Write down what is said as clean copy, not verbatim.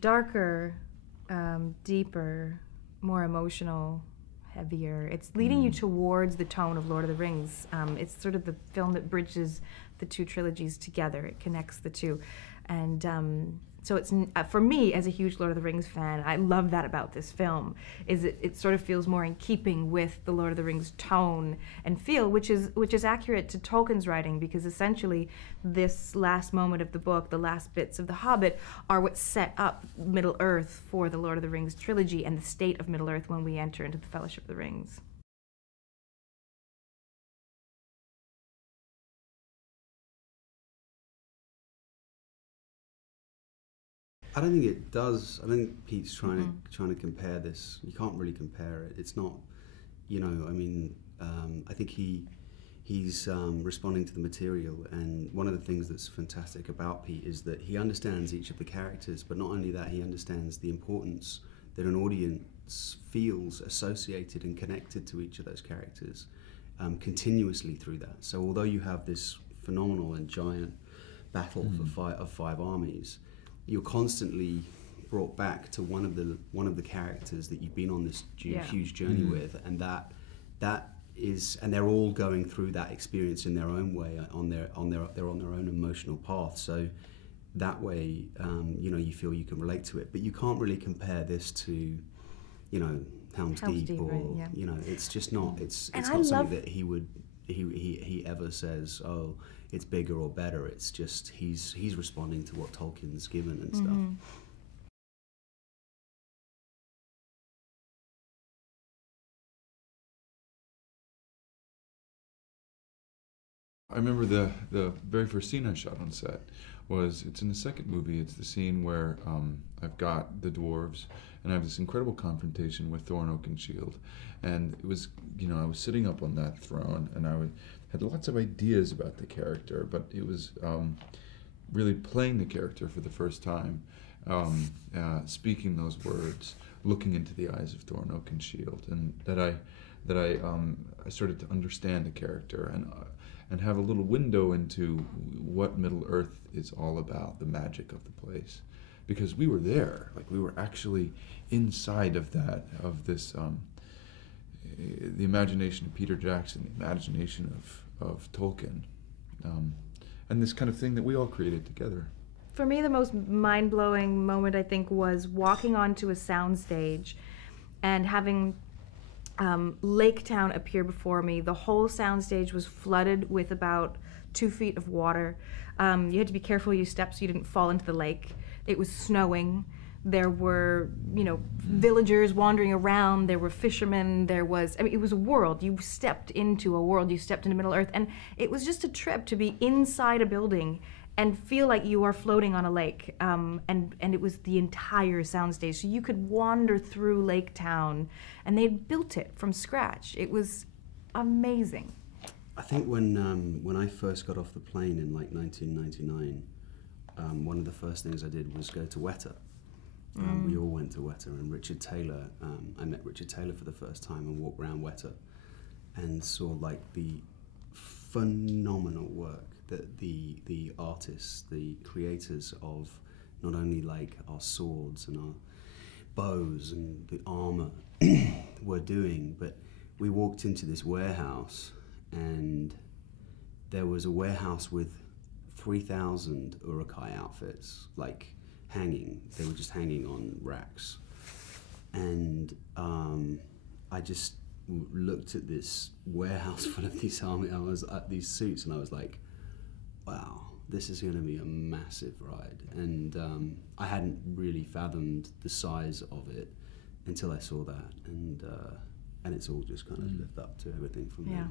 darker, deeper, more emotional, heavier. It's leading you towards the tone of Lord of the Rings. It's sort of the film that bridges the two trilogies together. It connects the two. And so it's, for me, as a huge Lord of the Rings fan, I love that about this film, is it sort of feels more in keeping with the Lord of the Rings tone and feel, which is accurate to Tolkien's writing, because essentially this last moment of the book, the last bits of The Hobbit, are what set up Middle-earth for the Lord of the Rings trilogy and the state of Middle-earth when we enter into the Fellowship of the Rings. I don't think it does. I think Pete's trying to compare this. You can't really compare it. It's not, you know. I mean, I think he's responding to the material, and one of the things that's fantastic about Pete is that he understands each of the characters. But not only that, he understands the importance that an audience feels associated and connected to each of those characters continuously through that. So although you have this phenomenal and giant battle of five armies, you're constantly brought back to one of the characters that you've been on this huge journey with, and and they're all going through that experience in their own way, they're on their own emotional path. So that way, you know, you feel you can relate to it, but you can't really compare this to, you know, Helm's Deep, or right, you know, it's just not. It's not something that he ever says, oh, it's bigger or better. It's just he's responding to what Tolkien's given and stuff. I remember the very first scene I shot on set it's in the second movie. It's the scene where I've got the dwarves and I have this incredible confrontation with Thorin Oakenshield, and it was, you know, I was sitting up on that throne and had lots of ideas about the character, but it was really playing the character for the first time, speaking those words, looking into the eyes of Thorin Oakenshield, and that I started to understand the character and have a little window into what Middle-earth is all about, the magic of the place, because we were there, like we were actually inside of this. The imagination of Peter Jackson, the imagination of Tolkien, and this kind of thing that we all created together. For me, the most mind-blowing moment, I think, was walking onto a soundstage and having Lake Town appear before me. The whole soundstage was flooded with about 2 feet of water. You had to be careful you stepped so you didn't fall into the lake. It was snowing. There were, you know, villagers wandering around. There were fishermen. There was, I mean, it was a world. You stepped into a world. You stepped into Middle-earth, and it was just a trip to be inside a building and feel like you are floating on a lake. And it was the entire soundstage. So you could wander through Lake Town, and they'd built it from scratch. It was amazing. I think when I first got off the plane in like 1999, one of the first things I did was go to Weta. We all went to Weta, and Richard Taylor, I met Richard Taylor for the first time and walked around Weta and saw like the phenomenal work that the artists, the creators of not only like our swords and our bows and the armor were doing, but we walked into this warehouse and there was a warehouse with 3,000 Uruk-hai outfits, like hanging. They were just hanging on racks. And I just looked at this warehouse full of these these suits, and I was like, wow, this is going to be a massive ride. And I hadn't really fathomed the size of it until I saw that, and it's all just kind of lived up to everything from there.